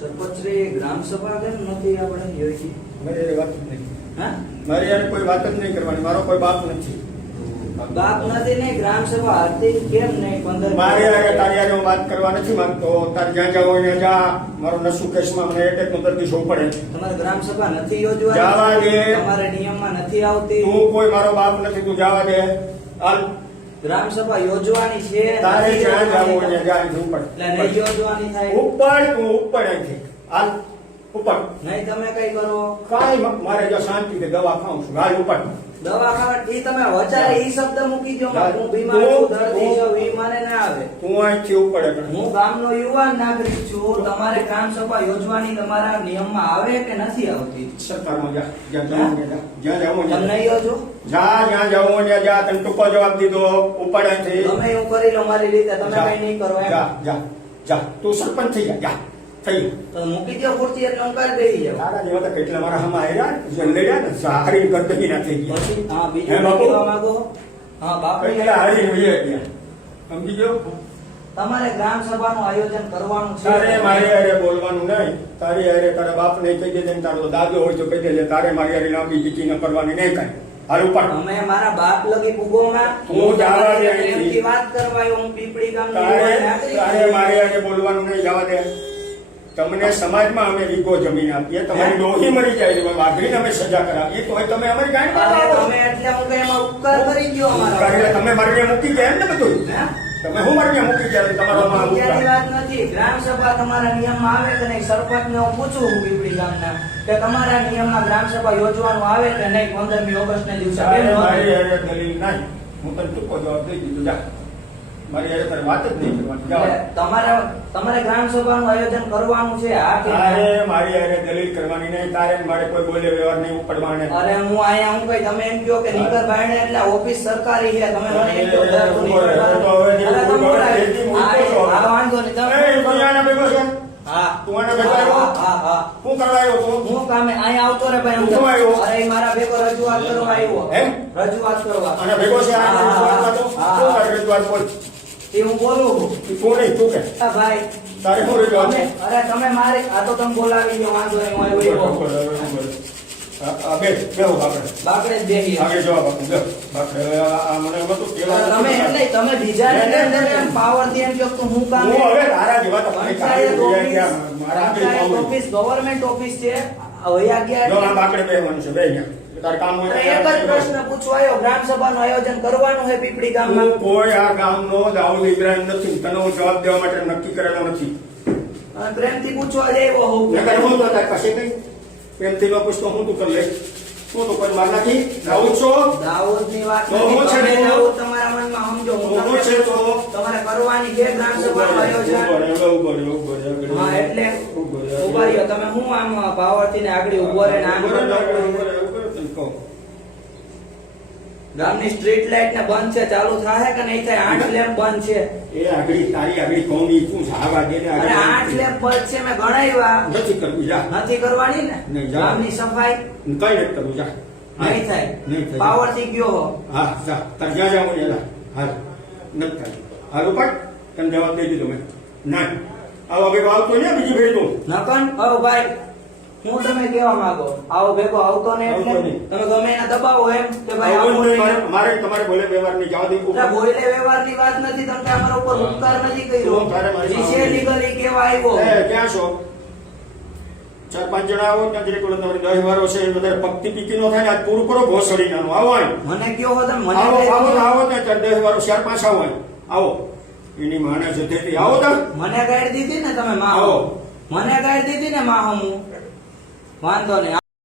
સરપંચશ્રી ગ્રામ સભા કેમ નથી આપણે યોજી? મારી યાર વાત જ નહીં. હા, મારી યાર કોઈ વાત જ નહીં કરવાની. મારો કોઈ બાપ નથી. બાપ નથી ને ગ્રામ સભા હતી કેમ નહીં? 15 મારી યાર તારી યાર હું વાત કરવા નથી માંગતો. તારે જ્યાં જાવ ત્યાં જા. મારો નસુ કેસમાં મને એટેક નો દર્દી જોવું પડે. તમારે ગ્રામ સભા નથી યોજવાની? જવા દે. તમારે નિયમમાં નથી આવતી? તું કોઈ મારો બાપ નથી. તું જવા દે. હાલ ગ્રામ સભા યોજવાની છે. તારે નથી જ્યાં જાવ યોજવાની. ત્યાં જા. ઉપર એટલે નહીં યોજવાની થાય. ઉપર તું ઉપર અહીંથી હાલ ઉપર. નહીં તમે કઈ કરો? કાંઈ મારે જો શાંતિથી દવા ખાઉં છું. હાલ ઉપર. દવા ખાવા ઈ તમે વચારે ઈ શબ્દ મૂકી દો. હું બીમાર તું- છું, દર્દી તું- છું, ઈ મને ના આવે. તું અહીંથી ઉપર આગળ. હું ગામનો યુવાન નાગરિક છું. તમારે ગ્રામ સભા યોજવાની તમારા નિયમમાં આવે કે નથી આવતી? સરકારમાં જા. જ્યાં જાઉં ત્યાં જા. જ્યાં જાઉં તમે ત્યાં જા. નહીં યોજો? જા જ્યાં જાઉં ત્યાં જા. તને ટૂંકો જવાબ દીધો. ઉપર અહીંથી. તમે હું કરી લો મારી રીતે, તમે જા. કઈ નહીં કરો એમ. જા જા જા. તું સરપંચ થઈ જા. જા થઈ ગયું. તો મૂકી દો ખુરશી એટલે હું કાલ બેસી જાઉં. તારા જેવા તો કેટલા મારા હમા આવ્યા જે લડ્યા ને સારી ગરદની ના થઈ ગયા. પછી હા હે બીજું બાપુ? કહેવા માંગો? હા બાપુ, કેટલા હારી વહી ગયા. સમજી ગયો? તમારે ગ્રામ સભાનું આયોજન કરવાનું છે. તારે મારી હારે બોલવાનું નહીં. તારી હારે તારા બાપ ને કહી દેજે ને તારો દાદો હોય તો કહી દેજે. તારે મારી હારે લાંબી ચીચી ન કરવાની નહીં કાંઈ. હાલ ઉપર. તમે મારા બાપ લગી પૂગોમાં હું જવા દે તમારી અહીંથી. પ્રેમથી વાત કરવાયો. હું પીપળી ગામનો તારે યુવાન નાગરિક તારે છું. મારી હારે બોલવાનું નહીં. જવા દે. તમને સમાજમાં અમે વીઘો જમીન આપીએ. તમારી ડોહી મરી જાય તો વાઘરીને અમે સજા કરાવીએ તો તમે અમારી ગાંઠ અરે પાડો. તમે એટલે હું કઈ એમાં ઉપકાર કરી ગયો અમારો. કારણ કે તમે મારી ત્યાં મૂકી ગયા એમ ને બધું. હે? તમે હું મારી ત્યાં મૂકી ગયા તમારો આમાં બીજાની ઉપકાર. વાત નથી. ગ્રામ સભા તમારા નિયમમાં આવે કે નહીં? સરપંચને હું પૂછું હું પીપળી ગામના કે તમારા નિયમમાં ગ્રામ સભા યોજવાનું આવે કે નહીં? 15મી ઓગસ્ટને દિવસે તારે કેમ મારી નોંધે? હારે દલીલ નહીં. હું તને ટૂંકો જવાબ દઈ દીધો. જા મારી હારે તારે વાત જ નહીં કરવાની. જાઓ. એટલે તમારે ગ્રામ સભાનું આયોજન કરવાનું છે. હા કે ના? તારે મારી હારે દલીલ કરવાની નહીં. તારે ને મારે કોઈ બોલે વ્યવહાર નહીં ઉપડવાને. અરે હું અહીંયા હું કઈ તમે એમ કહો કે નીકર બાયણે એટલે ઓફિસ સરકારી છે. તમે મને એમ કહો દર તું નીકર બાયણે. અરે તમે બોલાય. હા વાંધો નહીં. તમે એ તું આના ભેગો છો? હા તું આના ભેગો આવ્યો? હા હા. શું કરવા આવ્યો તું? હું કામે અહીંયા આવતો રે ભાઈ. તું આવ્યો? અરે ઈ મારા ભેગો રજૂઆત કરવા આવ્યો. એમ? રજૂઆત કરવા. આના ભેગો છે? આના હા, રજૂઆતમાં તો? હા, શું હા. તારી રજૂઆત બોલ? એ હું બોલું છું. તું નહીં, તું કે. હા, ભાઈ તારે શું રજૂઆત છે? અરે તમે મારી આ તો તમે બોલાવી દો. વાંધો નહીં. હું આવ્યો. બેહો આપણે. બાકડે જ બેહી. આગળ જવાબ આપું. બેહો. બાપરે, હવે આ મને એમાં તો પેલા તમે એટલે તમે બીજાને એમ પાવરથી એમ કહો તો હું કામ હું હવે તારા જેવા તમારી પંચાયત કાર્ય ઓફિસ, ગયા. મારા આગળ પંચાયત પાવું. ઓફિસ ગવર્મેન્ટ ઓફિસ છે. વયા ગયા જો આ એટલે બાકડે બેહવાનું છે. બેહી જા. તારે કામ હોય એક જ પ્રશ્ન પૂછવા આવ્યો. ગ્રામ સભાનું આયોજન કરવાનું છે પીપળી ગામમાં. તું કોઈ આ ગામનો દાઉદ ઇબ્રાહિમ નથી. તને હું જવાબ દેવા માટે નક્કી કરેલો નથી. અને પ્રેમથી પૂછવા જ આવ્યો હોઉં. નકર હું તો તારી પાસે કઈ પ્રેમથી ન પૂછતો હું તું કરી લે. તું તો કોઈ માર નાખી દાઉદ છો. દાઉદની વાત તો હું નથી. છે તમે તો? દાઉદ તમારા મનમાં સમજો. હું હું તમને છે તો? તમારે કરવાની છે ગ્રામ સભાનું આયોજન. ઉભો રહે. હા એટલે ઉભા રહ્યો. તમે હું આમ પાવરથી ને આગળ ઉભો રહે ને આમ કરતો. ગામની સ્ટ્રીટ લાઇટ ને બંધ છે. ચાલુ થાય કે નહીં થાય? 8 લેમ્પ બંધ છે. એ આગળી તારી આગળી કોમી તું આવા દે ને અરે 8 લેમ્પ બંધ છે. મેં ગણાવ્યા. નથી કરવું. જા નથી કરવાની ને નહીં, જા. ગામની સફાઈ કઈ નથી કરવું. જા નહીં થાય. નહીં થાય. પાવર થી ગયો હો. હા જા તાર જ્યાં જાવ ને જા. હાલ નથી થાય. હાલ ઉપર તને જવાબ દઈ દીધો મેં. ના આવો ભેગો આવતો ને બીજી ભેગો. નકન હવે ભાઈ હું તમે કેવા માંગો? આવો ભેગો આવતો ને એટલે આવતો નહીં. તમે ગમે એને દબાવો એમ કે ભાઈ આવો નહીં. મારે તમારે બોલે વ્યવહારની જવા દે. એટલે બોલે વ્યવહારની વાત નથી. તમે અમારા ઉપર ઉપકાર નથી કર્યો. તો તારે મારી જીસે લીગલી કેવા આવ્યો. એ ક્યાં છો? 4-5 જણા આવો ત્યાં જરીક ઓલો તમારી 10 વારો છે. વધારે પક્તિ પીકી નો થાય ને આજ પૂરું કરો. ઘોસડી નાનું આવો અહીં. મને કયો હો તમે? મને આવો કઈ આવો દીધું? આવો ત્યાં 10 વારો 4-5 આવો અહીં. આવો એની માને જતી આવો તા. મને ગાઈડ દીધી ને તમે માં. આવો. મને ગાઈડ દીધી ને માં. હું વાંધો નહીં.